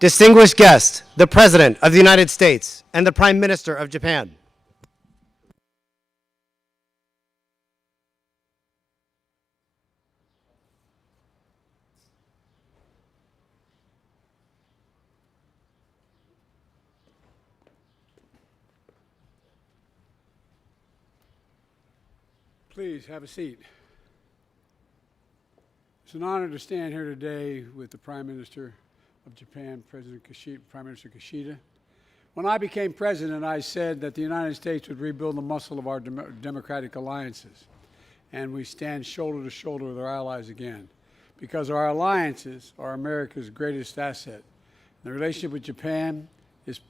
Distinguished guest, the President of the United States and the Prime Minister of Japan. Please have a seat. It's an honor to stand here today with the Prime Minister of Japan, Prime Minister Kishida. When I became president, I said that the United States would rebuild the muscle of our democratic alliances, and we stand shoulder to shoulder with our allies again, because our alliances are America's greatest asset. The relationship with Japan is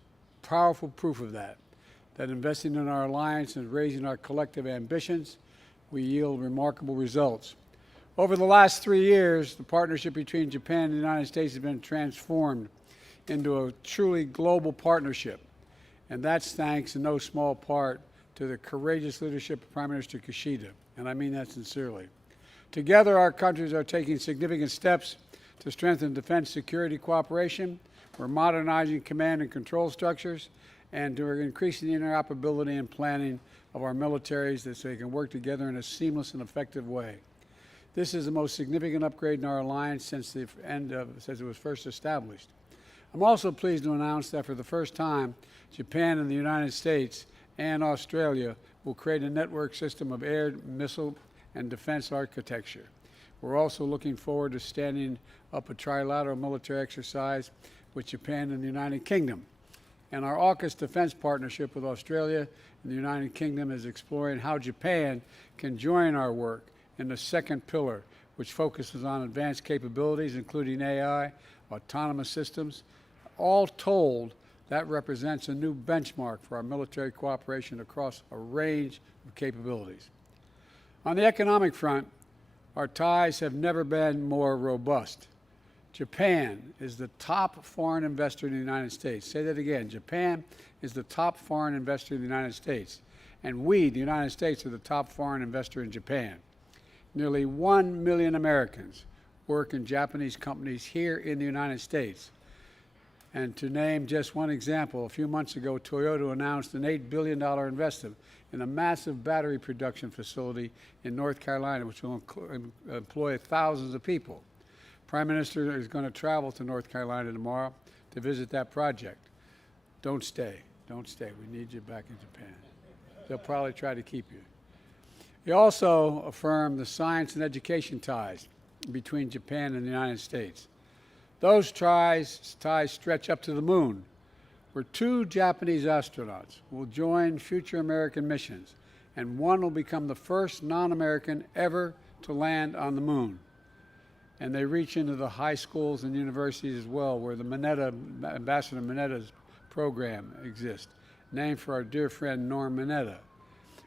powerful proof of that investing in our alliance and raising our collective ambitions, we yield remarkable results. Over the last 3 years, the partnership between Japan and the United States has been transformed into a truly global partnership. And that's thanks in no small part to the courageous leadership of Prime Minister Kishida, and I mean that sincerely. Together, our countries are taking significant steps to strengthen defense security cooperation. We're modernizing command and control structures, and we're increasing the interoperability and planning of our militaries so they can work together in a seamless and effective way. This is the most significant upgrade in our alliance since it was first established. I'm also pleased to announce that for the first time, Japan and the United States and Australia will create a network system of air, missile, and defense architecture. We're also looking forward to standing up a trilateral military exercise with Japan and the United Kingdom. And our AUKUS defense partnership with Australia and the United Kingdom is exploring how Japan can join our work in the second pillar, which focuses on advanced capabilities, including AI, autonomous systems. All told, that represents a new benchmark for our military cooperation across a range of capabilities. On the economic front, our ties have never been more robust. Japan is the top foreign investor in the United States. Say that again. Japan is the top foreign investor in the United States. And we, the United States, are the top foreign investor in Japan. Nearly 1 million Americans work in Japanese companies here in the United States. And to name just one example, a few months ago, Toyota announced an $8 billion investment in a massive battery production facility in North Carolina, which will employ thousands of people. Prime Minister is going to travel to North Carolina tomorrow to visit that project. Don't stay. Don't stay. We need you back in Japan. They'll probably try to keep you. He also affirmed the science and education ties between Japan and the United States. Those ties stretch up to the moon, where 2 Japanese astronauts will join future American missions, and one will become the first non-American ever to land on the moon. And they reach into the high schools and universities as well, where the Ambassador Minetta's program exists, named for our dear friend Norm Mineta.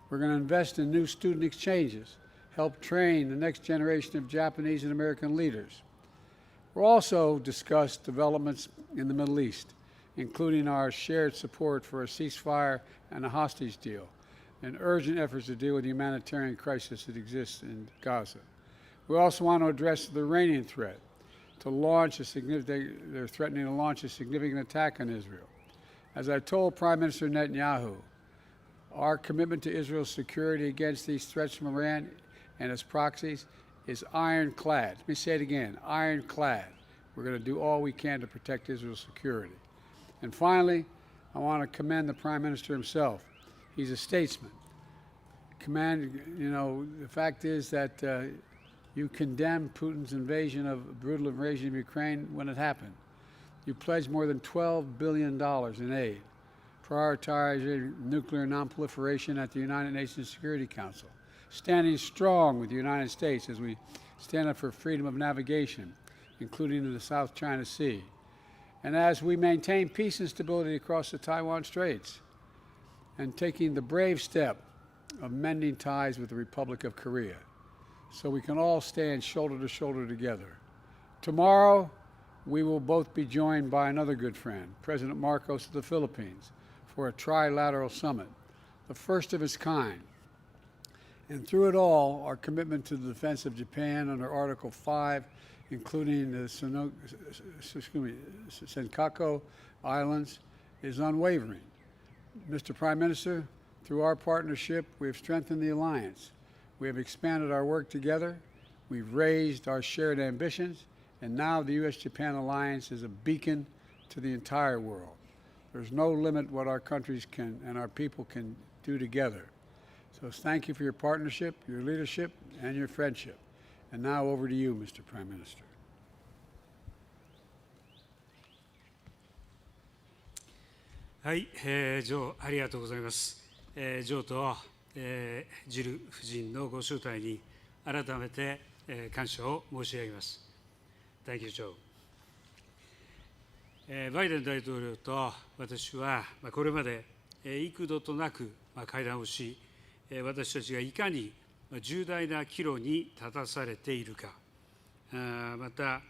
We're going to invest in new student exchanges, help train the next generation of Japanese and American leaders. We'll also discuss developments in the Middle East, including our shared support for a ceasefire and a hostage deal, and urgent efforts to deal with the humanitarian crisis that exists in Gaza. We also want to address the Iranian threat they're threatening to launch a significant attack on Israel. As I told Prime Minister Netanyahu, our commitment to Israel's security against these threats from Iran and its proxies is ironclad. Let me say it again, ironclad. We're going to do all we can to protect Israel's security. And finally, I want to commend the Prime Minister himself. He's a statesman. The fact is that you condemned Putin's brutal invasion of Ukraine when it happened. You pledged more than $12 billion in aid, prioritizing nuclear nonproliferation at the United Nations Security Council, standing strong with the United States as we stand up for freedom of navigation, including in the South China Sea, and as we maintain peace and stability across the Taiwan Straits, and taking the brave step of mending ties with the Republic of Korea, so we can all stand shoulder to shoulder together. Tomorrow, we will both be joined by another good friend, President Marcos of the Philippines, for a trilateral summit, the first of its kind. And through it all, our commitment to the defense of Japan under Article 5 including the Senkaku Islands, is unwavering. Mr. Prime Minister, through our partnership, we have strengthened the alliance. We have expanded our work together. We've raised our shared ambitions, and now the U.S.-Japan alliance is a beacon to the entire world. There's no limit what our countries can and our people can do together. So thank you for your partnership, your leadership, and your friendship. And now over to you, Mr. Prime Minister. はい、ジョー、ありがとうございます。ジョーと、ジル夫人のご招待に改めて、感謝を申し上げます。Thank you, Joe. バイデン大統領と私は、これまで幾度となく会談をし、私たちがいかに重大な岐路に立たされているか、また、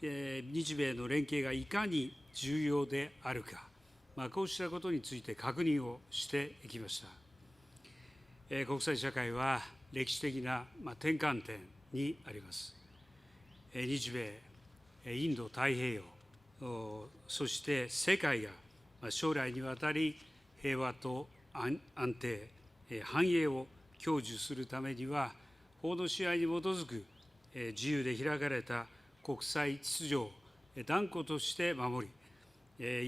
日米の連携がいかに重要であるか、こうしたことについて確認をしてきました。国際社会は歴史的な転換点にあります。日米、インド太平洋、そして世界が将来にわたり平和と安定、繁栄を享受するためには、法の支配に基づく自由で開かれた国際秩序を断固として守り、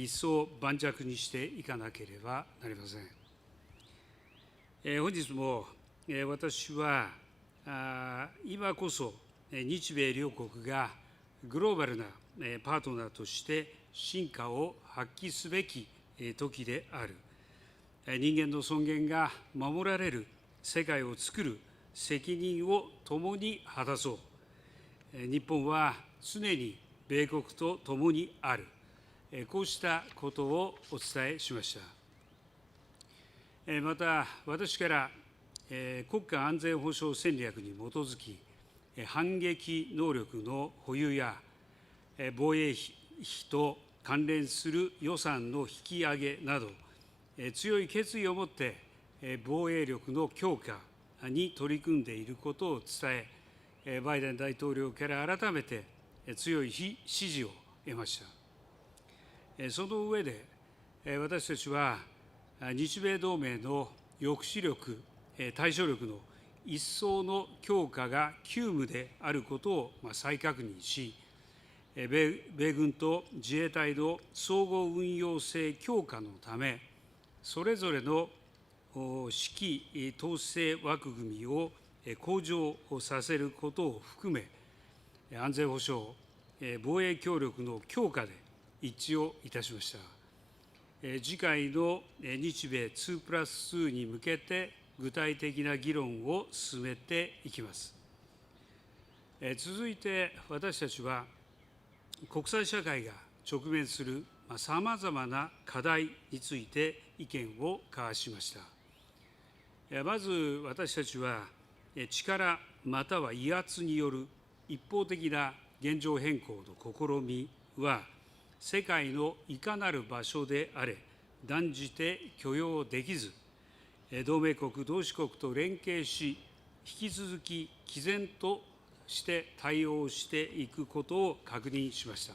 一層盤石にしていかなければなりません。本日も私は今こそ日米両国がグローバルなパートナーとして真価を発揮すべき時である。人間の尊厳が守られる世界をつくる責任を共に果たそう。日本は常に米国と共にある。こうしたことをお伝えしました。また、私から国家安全保障戦略に基づき、反撃能力の保有や防衛費と関連する予算の引き上げなど、強い決意を持って防衛力の強化に取り組んでいることを伝え、バイデン大統領から改めて強い支持を得ました。その上で、私たちは日米同盟の抑止力、対処力の一層の強化が急務であることを再確認し、米軍と自衛隊の総合運用性強化のため、それぞれの指揮統制枠組みを向上させることを含め、安全保障、防衛協力の強化で一致をいたしました。次回の日米2+2に向けて具体的な議論を進めていきます。続いて私たちは国際社会が直面するさまざまな課題について意見を交わしました。まず私たちは力または威圧による一方的な現状変更の試みは世界のいかなる場所であれ断じて許容できず、同盟国同志国と連携し、引き続き毅然として対応していくことを確認しまし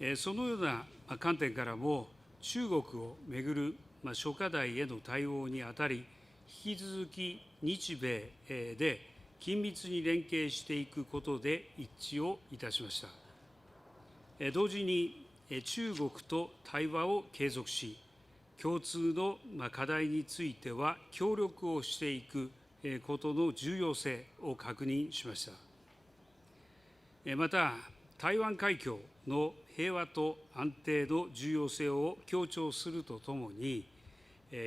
た。そのような観点からも、中国をめぐる諸課題への対応にあたり、引き続き日米で緊密に連携していくことで一致をいたしました。同時に中国と対話を継続し、共通の課題については協力をしていくことの重要性を確認しました。また、台湾海峡の平和と安定の重要性を強調するとともに、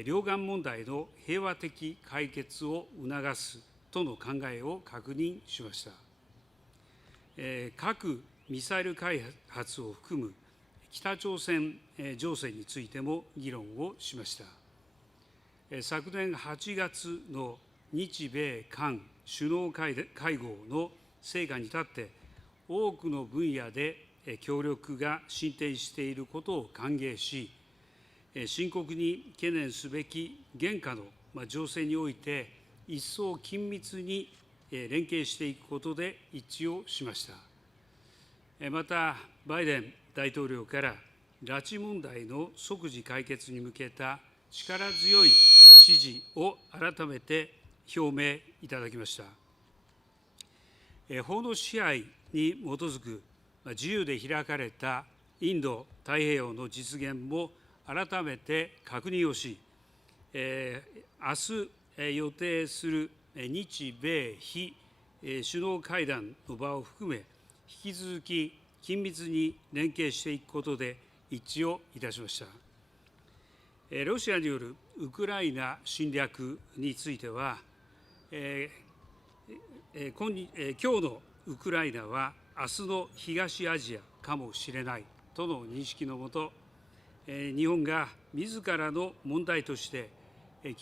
両岸問題の平和的解決を促すとの考えを確認しました。核・ミサイル開発を含む北朝鮮情勢についても議論をしました。昨年8月の日米韓首脳会合の成果に立って、多くの分野で協力が進展していることを歓迎し、深刻に懸念すべき現下の情勢において、一層緊密に連携していくことで一致をしました。また、バイデン大統領から拉致問題の即時解決に向けた力強い支持を改めて表明いただきました。法の支配に基づく自由で開かれたインド太平洋の実現も改めて確認をし、明日予定する日米非首脳会談の場を含め、引き続き緊密に連携していくことで一致をいたしました。ロシアによるウクライナ侵略については、今日のウクライナは明日の東アジアかもしれないとの認識のもと、日本が自らの問題として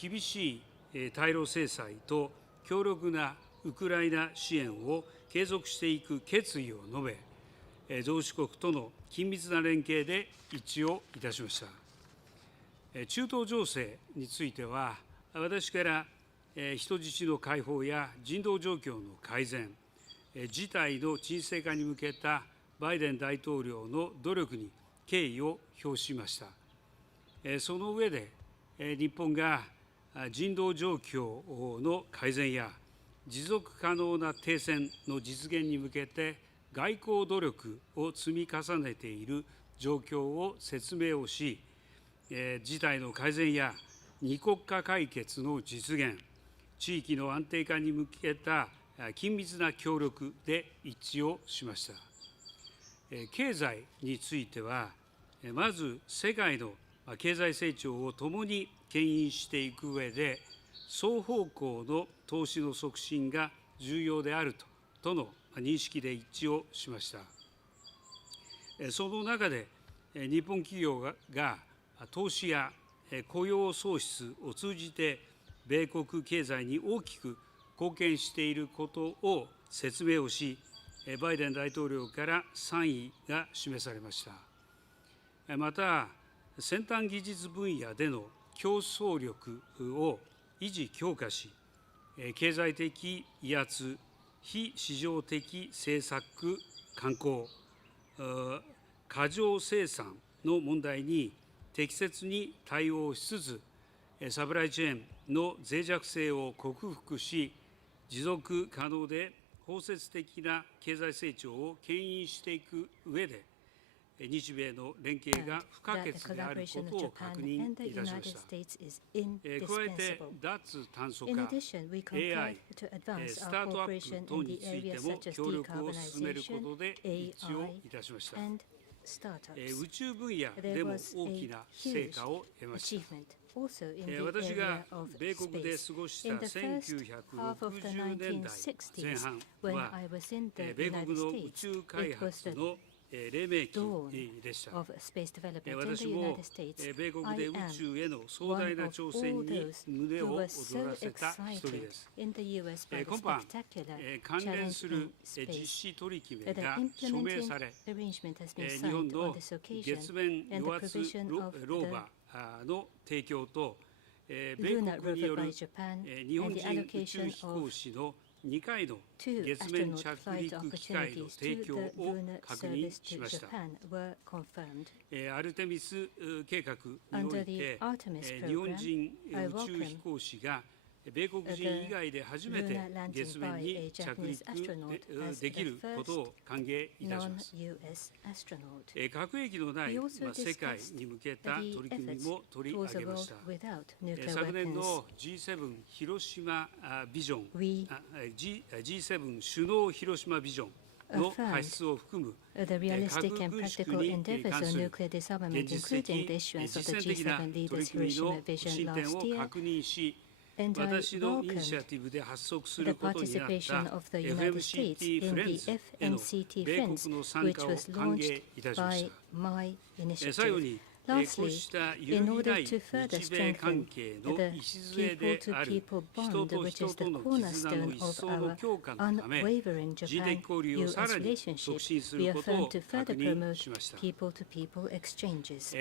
厳しい対ロ制裁と強力なウクライナ支援を継続していく決意を述べ、同志国との緊密な連携で一致をいたしました。中東情勢については、私から人質の解放や人道状況の改善、事態の沈静化に向けたバイデン大統領の努力に敬意を表しました。その上で、日本が人道状況の改善や持続可能な停戦の実現に向けて外交努力を積み重ねている状況を説明をし、事態の改善や二国家解決の実現、地域の安定化に向けた緊密な協力で一致をしました。経済については、まず世界の経済成長を共に牽引していく上で、双方向の投資の促進が重要であるとの認識で一致をしました。その中で、日本企業が投資や雇用創出を通じて、米国経済に大きく貢献していることを説明をし、バイデン大統領から賛意が示されました。また、先端技術分野での競争力を維持・強化し、経済的威圧、非市場的政策慣行、過剰生産の問題に適切に対応しつつ、サプライチェーンの脆弱性を克服し、持続可能で包摂的な経済成長を牽引していく上で、日米の連携が不可欠であることを確認いたしました。加えて、脱炭素化、AI、スタートアップ等についても協力を進めることで一致をいたしました。宇宙分野でも大きな成果を得ました。私が米国で過ごした1960年代前半は、米国の宇宙開発の黎明期でした。私も米国で宇宙への壮大な挑戦に胸を躍らせた一人です。今般、関連する実施取り決めが署名され、日本の月面与圧ローバーの提供と、米国による日本人宇宙飛行士の2回の月面着陸機会の提供を確認しました。アルテミス計画において、日本人宇宙飛行士が米国人以外で初めて月面に着陸できることを歓迎いたします。核兵器のない世界に向けた取り組みも取り上げました。昨年の G7 広島ビジョン、G7 首脳広島ビジョンの発出を含む核軍縮に関する現実的、実践的な取り組みの進展を確認し、私のイニシアティブで発足することになった FMCT フレンズへの米国の参加を歓迎いたしました。最後に、こうした揺るぎない日米関係の礎である人と人との絆の一層の強化のため、人的交流をさらに促進することを確認しました。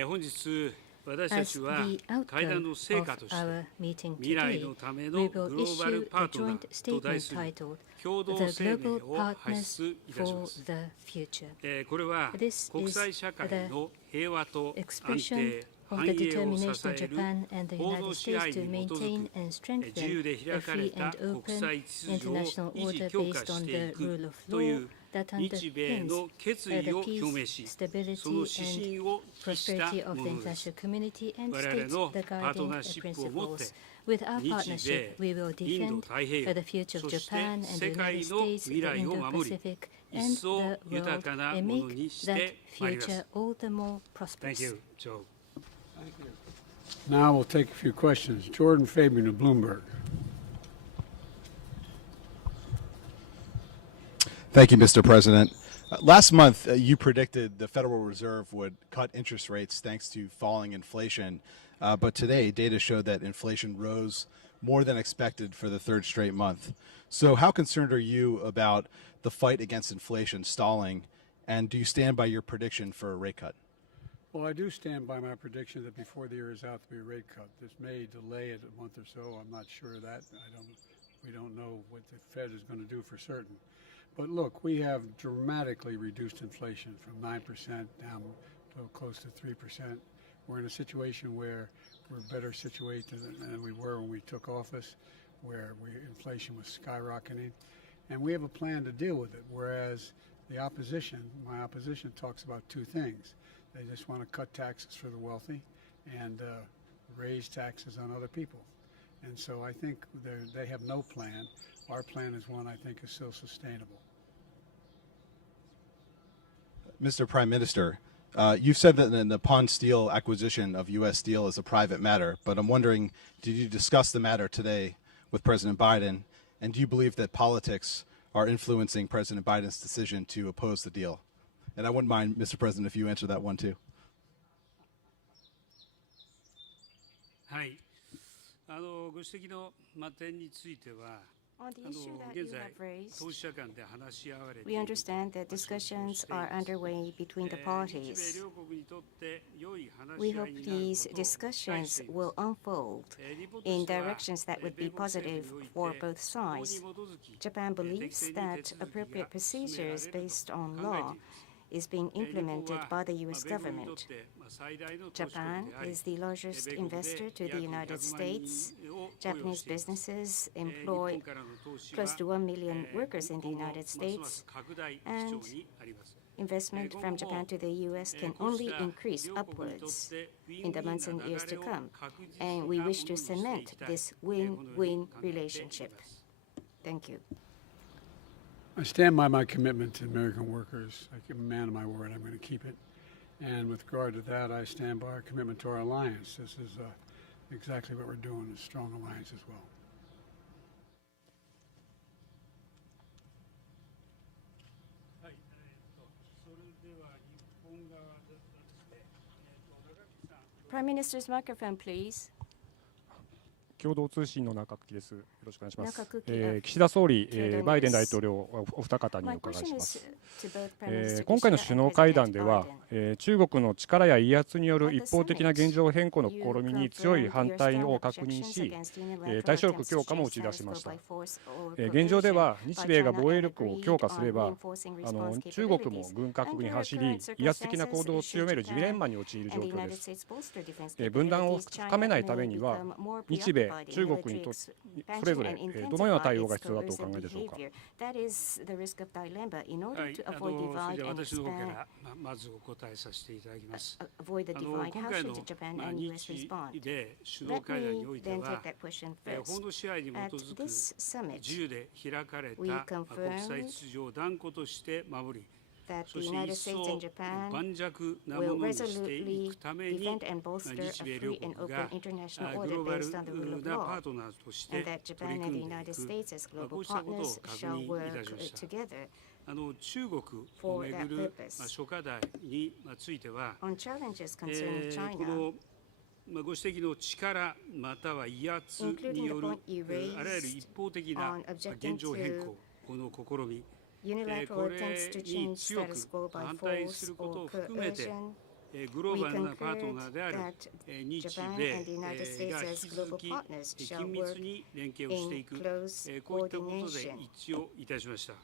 本日、私た As ちは the 会談 outcome の成果 of として our meeting 未来 today, のため we の will グローバ issue ルパー a トナ joint ーと題 statement する titled 共同 The 声明 Global を発 Partners 出いたしま for す。 the Future. これは This 国 is 際社会 the の平和と安 expression 定、 of 繁 the 栄を支 determination え of る Japan and the 法 United の支 States 配 to に基づ maintain く and 自 strengthen 由で a 開かれ free た and 国 open 際秩序を international 維持 order 強化 based し on てい the く rule of とい law う that 日米 underpins の決意 the を表明 peace, し、その stability, 指 and 針を期した prosperity of も the のです。 international community and 我々 states の the パート guiding ナーシップをもって principles. With our 日 partnership, 米、 we will インド defend 太平 the 洋、 future of そして Japan and the 世界 United の States, 未 the 来を守り、 Indo-Pacific, 一 and 層 the 豊 world, かな and もの make にし that てまいりま future す。 all the more Thank prosperous. you, Joe. Now we'll take a few questions. Jordan Fabian of Bloomberg. Thank you, Mr. President. Last month, you predicted the Federal Reserve would cut interest rates thanks to falling inflation. But today, data showed that inflation rose more than expected for the third straight month. So how concerned are you about the fight against inflation stalling? And do you stand by your prediction for a rate cut? Well, I do stand by my prediction that before the year is out, there'll be a rate cut. This may delay it a month or so. I'm not sure of that. We don't know what the Fed is going to do for certain. But look, we have dramatically reduced inflation from 9% down to close to 3%. We're in a situation where we're better situated than we were when we took office, where inflation was skyrocketing. And we have a plan to deal with it, whereas the opposition, my opposition, talks about two things. They just want to cut taxes for the wealthy and raise taxes on other people. And so I think they have no plan. Our plan is one I think is still sustainable. Mr. Prime Minister, you've said that the Nippon Steel acquisition of U.S. Steel is a private matter, but I'm wondering, did you discuss the matter today with President Biden, and do you believe that politics are influencing President Biden's decision to oppose the deal? And I wouldn't mind, Mr. President, if you answer that one too. はい、ご指摘の点については、 On the issue that you 現在 have raised, 当事者間で話し合われてい we る understand that discussions are underway between the 日米 parties. 両国にとって良い話 We し合 hope いになる these ことを期待 discussions しています will unfold 日本と in しては directions that would be 米国政府 positive において for both 法に sides. 基づき Japan 適 believes 正に that 手続きが appropriate 進められる procedures と based on 考えてい law ます is being 日本 implemented は by the U.S. 米国にとっ government. て最大の投資国 Japan であり is the largest 米国で investor to 約 the United 100万 States. 人を雇用 Japanese しています businesses 日 employ 本からの投資は close to 1 million workers in the 今後 United ますま States. す拡大基 and 調にあります Investment from Japan to the U.S. can こうし only た increase 両国にとっ upwards て in the months and years to ウィンウィンな流れを come, 確実 and な we ものに wish to して cement いきたい this このように win-win 考えています relationship. Thank you. I stand by my commitment to American workers. I give a man of my word. I'm going to keep it. And with regard to that, I stand by our commitment to our alliance. This is exactly what we're doing, a strong alliance as well. はい、それでは日本側ですね、高木さん Prime Minister's microphone, please. 共同通信の中久です。よろしくお願いします。中久喜岸田総理、共同ですバイデン大統領お二方にお My 伺い question しま is す。 to both Prime Minister 今回の Kishida 首脳 and 会 President 談では、 Biden. 中国の力や威圧による At the 一方的な現状変更の summit, 試みに you 強い confirmed 反 your 対 strong を確認 objections し、 against unilateral 対処力 attempts 強 to 化も change 打ち出し status ま quo した by。force or 現状で coercion は by 日米が China 防衛 and 力を agreed 強化すれ on ば reinforcing response 中国も capabilities. 軍拡に Under 走 current り威圧的な行動を circumstances, 強める should ジレン Japan マに陥る状 and the 況で United す。 States bolster defense 分断を capabilities, 深め China ないため may には become more 日米 preoccupied in 中国に military と expansion それぞれ and どのような対応 intensify が its 必要だとお考 coercive えでしょうか。 behavior. That is the risk of dilemma. In は order い、 to そ avoid れで divide は and 私の方か expand, らまずお答えさせていただきます。 avoid the 今 divide, 回 how の should Japan and US 日 respond? 米首脳 Let 会談に me おいて then は take that question 法 first. の支配に基 At づく this summit, 自由で開かれた we 国 confirmed 際秩序を断固として守り、 that そ the して United 一 States 層 and Japan 盤石なも will のにしてい resolutely くために defend and bolster a 日米両 free and 国 open が international グ order ローバ based on the rule ル of なパー law, トナーとして and that 取り Japan 組 and ん the でい United く States as こ global うしたことを partners 確 shall 認い work たしました。 together 中国を for め that ぐる purpose. 諸課題については、 on challenges こ concerning China, のご指摘の力または威圧による including the point you raised あらゆる一方的な on objecting 現状変更、この試み、 unilateral これ attempts to に change 強く status quo by 反対す force ることを or 含めて、 coercion グロー We バルなパート concurred ナーである that 日 Japan 米 and the United が States 引 as き続 global き partners shall 緊密 work に連携をしていく in close こういったことで coordination. 一致をいたしました。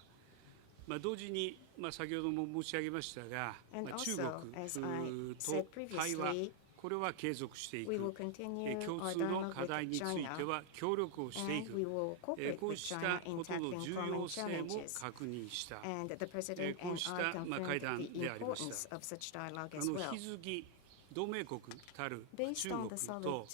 同時に先ほども申し上げましたが And 中 also, 国 as I と said 対話 previously, これは継続してい we will く continue 共 our 通の dialogue 課題に with ついて China, は協力をしてい and we く will cooperate こう with した China こ in との tackling 重 common 要性も challenges. 確認した And the President こう and した I 会 confirmed 談 the でありました importance of such dialogue as 引 well. き続き同盟国たる Based 中 on 国 the と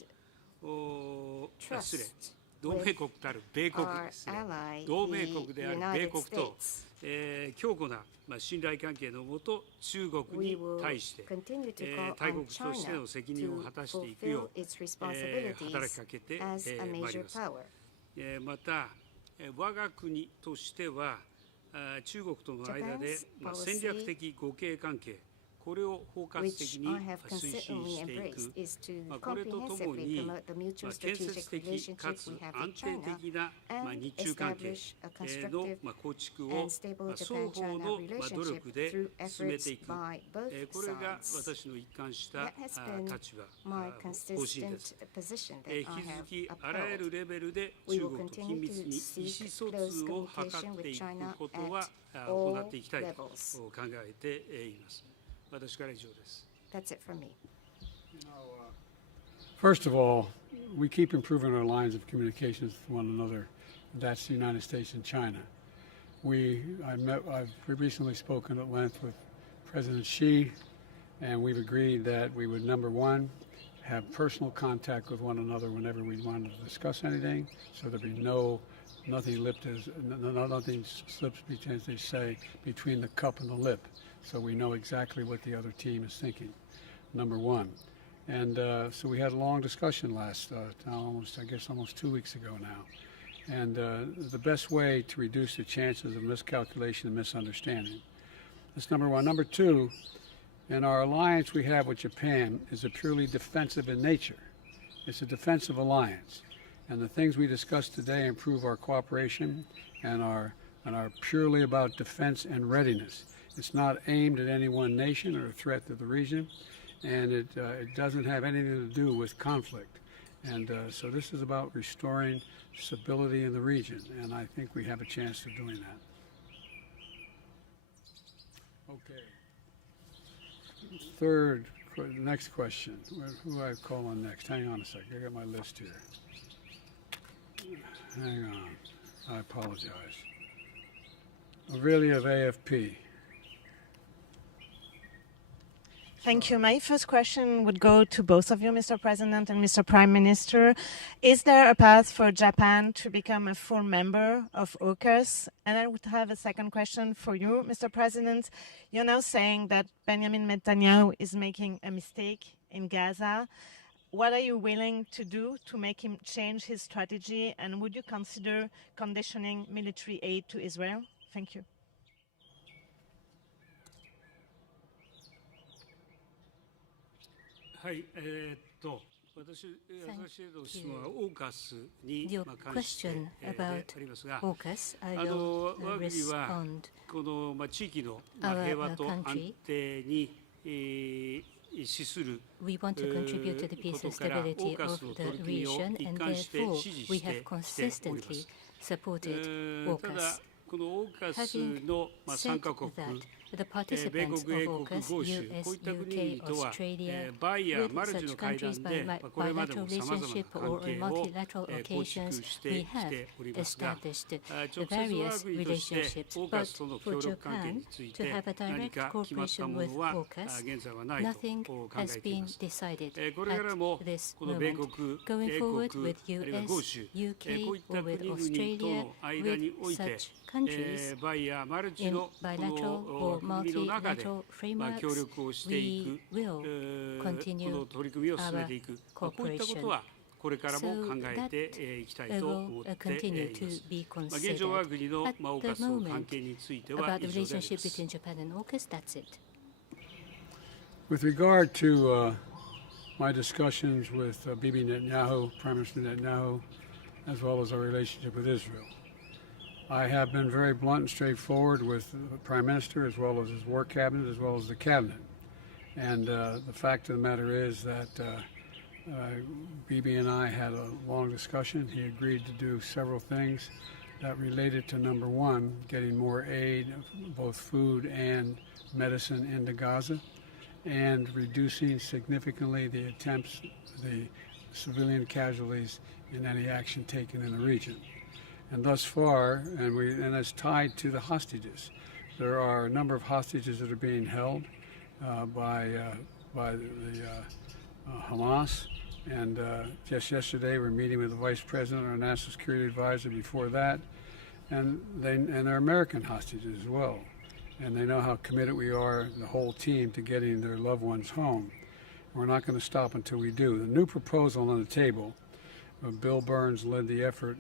solid 失礼 trust 同盟国たる米国 our ですね ally, 同盟国であ the る米 United 国と States, 強固な信頼関係のもと中国 we に will 対して continue to call 大 on 国として China の責任を to 果たしていくよ fulfill う its 働きか responsibilities けて as a まいり major ます power. また我が国としては中国との間で Japan's 戦略的互恵関係これを包括的 which に I have 推進 consistently してい embraced く is to これととも comprehensively に promote the mutual 建設 strategic 的か relationship つ we have 安 with 定 China 的な and 日中関係 establish a の constructive 構築を and stable 双 Japan-China 方の努 relationship 力で through 進め efforts ていくこ by both れが sides. 私の一貫した That has been 立場 my 方針で consistent す。 position that 引 I き続 have きあらゆる upheld. レベルで We 中 will 国と緊 continue 密 to に意思 seek 疎 close 通を図 communication って with いく China こと at は行 all っていきたいと levels. 考えています。私から以上です。That's it from me. First of all, we keep improving our lines of communications with one another. That's the United States and China. I've recently spoken at length with President Xi, and we've agreed that we would, number one, have personal contact with one another whenever we wanted to discuss anything, so there'd be nothing slips, as they say, between the cup and the lip, so we know exactly what the other team is thinking, number one. And so we had a long discussion almost 2 weeks ago now. And the best way to reduce the chances of miscalculation and misunderstanding. That's number one. Number two, and our alliance we have with Japan is a purely defensive in nature. It's a defensive alliance. And the things we discussed today improve our cooperation and are purely about defense and readiness. It's not aimed at any one nation or a threat to the region, and it doesn't have anything to do with conflict. And so this is about restoring stability in the region, and I think we have a chance of doing that. Okay. Next question. Who do I call on next? Hang on a second. I got my list here. Hang on. I apologize. Aurelia of AFP. Thank you. My first question would go to both of you, Mr. President and Mr. Prime Minister. Is there a path for Japan to become a full member of AUKUS? And I would have a second question for you, Mr. President. You're now saying that Benjamin Netanyahu is making a mistake in Gaza. What are you willing to do to make him change his strategy? And would you consider conditioning military aid to Israel? Thank you. はい、私への質問はオーカスに Your 関して question で about ありますが、 AUKUS, I 我 will が国は respond. この地域の Our 平和と安 country 定に資する We want to contribute to the peace and stability of the region, and therefore we have consistently supported ただ AUKUS. このオーカス Having の said 参加国 that, the 米 participants 国、英 of 国、 AUKUS, 豪州、 US, こういった国 UK, 々とは Australia, バイヤー、 with マルチの such 会 countries 談で by これまで bilateral もさまざまな relationship 関 or 係 on を multilateral 構築 occasions, して we き have ておりますが、 established 直接我が various 国として relationships. オーカ But スとの for 協力関係 Japan につい to て have a 何 direct か決まったも cooperation with のは AUKUS, 現在はない nothing と考 has えてい been ます。 decided これからも at this この米 moment. 国、 Going 英 forward 国、 with あるいは豪 US, 州、こう UK, いった or with 国々と Australia, の間におい with て such countries バイヤー、マルチ in のこ bilateral の or 国の中で multilateral 協 frameworks, 力をしてい we く will こ continue の取り組みを進めていく、こういったことはこれからも考えていきたいと思ってい continue ま to す。 be 現状、我が considered. 国の At オー the カスの関 moment, 係については about 以 the 上であり relationship ます。 between Japan and AUKUS, that's it. With regard to my discussions with Bibi Netanyahu, Prime Minister Netanyahu, as well as our relationship with Israel, I have been very blunt and straightforward with the Prime Minister, as well as his work cabinet, as well as the cabinet. And the fact of the matter is that Bibi and I had a long discussion. He agreed to do several things that related to, number one, getting more aid, both food and medicine, into Gaza, and reducing significantly the civilian casualties in any action taken in the region. And thus far, and it's tied to the hostages. There are a number of hostages that are being held by the Hamas. And just yesterday, we're meeting with the Vice President, our National Security Advisor. Before that, and they're American hostages as well. And they know how committed we are, the whole team, to getting their loved ones home. We're not going to stop until we do. The new proposal on the table, Bill Burns led the effort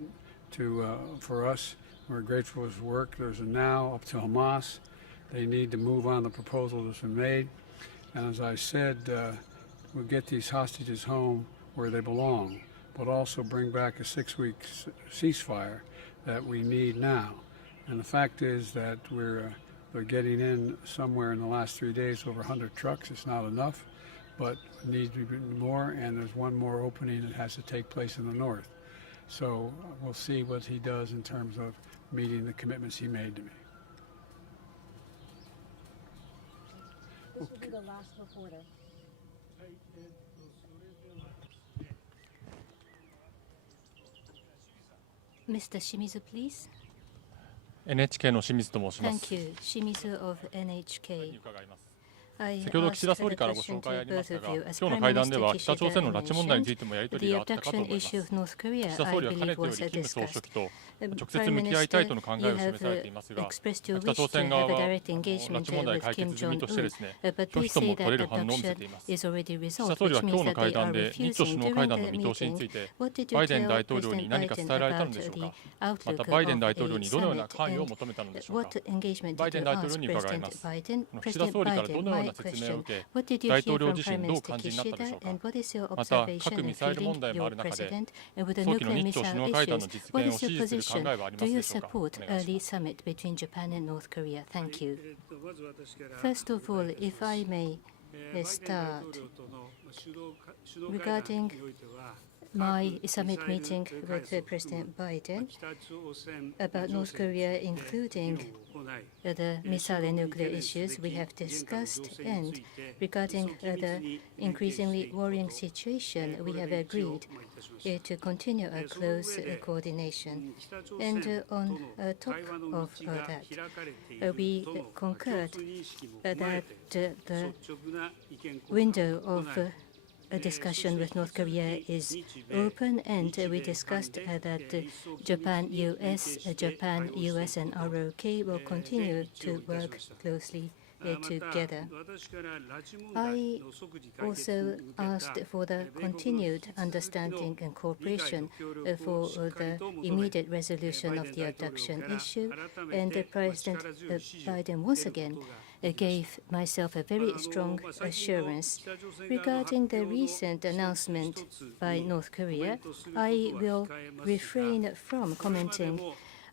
for us. We're grateful for his work. There's a now up to Hamas. They need to move on the proposal that's been made. And as I said, we'll get these hostages home where they belong, but also bring back a 6-week ceasefire that we need now. And the fact is that they're getting in somewhere in the last 3 days over 100 trucks. It's not enough, but it needs to be more, and there's one more opening that has to take place in the north. So we'll see what he does in terms of meeting the commitments he made to me. This will be the last reporter. Mr. Shimizu, please. NHK の清水と申します Thank you. Shimizu of NHK. 伺います I 先ほど asked 岸田総 the 理からご question 紹介あ to りました both が of 今 you. As 日の Prime 会談で Minister は北朝鮮の Kishida 拉致問題につ mentioned, いてもやり取り the があったかと abduction 思います issue of North Korea, 岸田 I 総理はかね believe, てより was 金総書 discussed. 記と直接 Prime 向き合いたい Minister, との考 you えを示 have されていますが expressed your 北 wish 朝 to 鮮 have 側 a は direct 拉 engagement 致問題 with 解 Kim 決済みとして Jong-un, ですね but 拒 they 否と say も取れ that る反応を見せ abduction ています is already 岸田 resolved, 総理 which は今 means 日の that 会 they 談 are で日朝 refusing. 首脳会 During 談の the 見通しに meeting, ついて what did バ you イデン tell 大統領に President 何か伝え Biden られたの about でしょう the かま outlook たバイデン of 大統領 a にどのような summit 関与を and 求めたのでしょうか what engagement バイ did デ you ン大統領 ask に伺いま President す Biden? 岸田 President 総理からど Biden, のよう my な説明を question, 受け what did you 大 hear 統領 from 自 Prime 身どう Minister 感じになったでしょ Kishida うか and what is your また observation 核ミサイル including 問題もあ your る中で president and with the 早期の nuclear 日朝首 missile 脳会談の issues? 実 What 現を is 支 your 持する position? 考えはありま Do す you でしょうか support お願いし early ます summit between Japan and North Korea? Thank you. まず私から First of all, if I may start regarding my summit meeting with President Biden about North Korea, including the missile and nuclear issues we have discussed, and regarding the increasingly worrying situation, we have agreed to continue a close coordination. And on top of that, we concurred that the window of a discussion with North Korea is open, and we discussed that Japan, US, and ROK will continue to work closely together. I also asked for the continued understanding and cooperation for the immediate resolution of the abduction issue, and President Biden once again gave myself a very strong assurance. Regarding the recent announcement by North Korea, I will refrain from commenting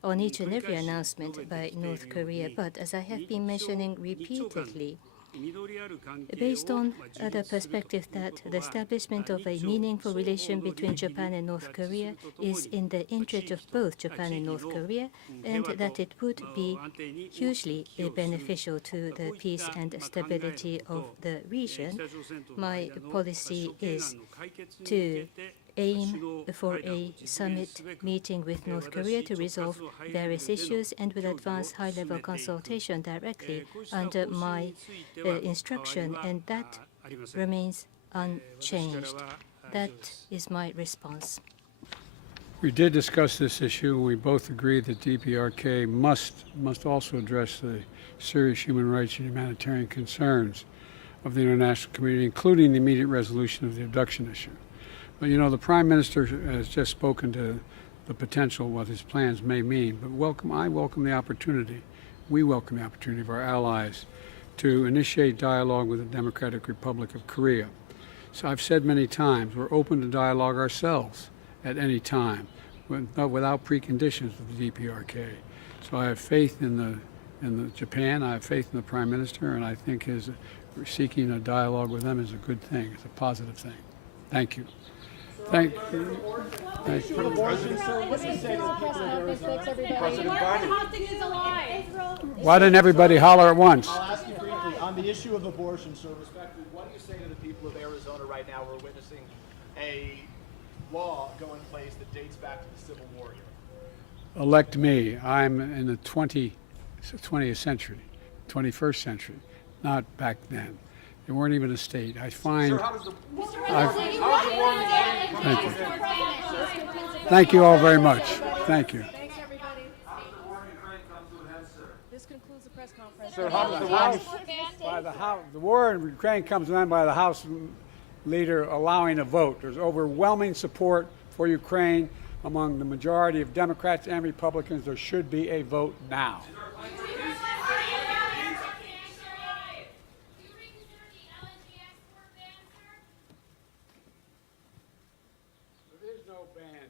on each and every announcement by North Korea, but as I have been mentioning repeatedly, based on the perspective that the establishment of a meaningful relation between Japan and North Korea is in the interest of both Japan and North Korea, and that it would be hugely beneficial to the peace and stability of the region, my policy is to aim for a summit meeting with North Korea to resolve various issues and will advance high-level consultation directly under my instruction, and that remains unchanged. That is my response. We did discuss this issue. We both agreed that DPRK must also address the serious human rights and humanitarian concerns of the international community, including the immediate resolution of the abduction issue. But you know, the Prime Minister has just spoken to the potential, what his plans may mean. But I welcome the opportunity, we welcome the opportunity of our allies to initiate dialogue with the Democratic Republic of Korea. So I've said many times, we're open to dialogue ourselves at any time, without preconditions with the DPRK. So I have faith in Japan, I have faith in the Prime Minister, and I think his seeking a dialogue with them is a good thing. It's a positive thing. Thank you. Thank you. Thank you. Why didn't everybody holler at once? I'll ask you briefly on the issue of abortion, sir. Respectfully, what do you say to the people of Arizona right now who are witnessing a law go in place that dates back to the Civil War here? Elect me. I'm in the 20th century, 21st century, not back then. They weren't even a state. I find. Sir, how does the Thank you. Thank you all very much. Thank you. Thanks, everybody. This concludes the press conference. Sir, how does the war in Ukraine comes to an end by the House leader allowing a vote. There's overwhelming support for Ukraine among the majority of Democrats and Republicans. There should be a vote now. There is no ban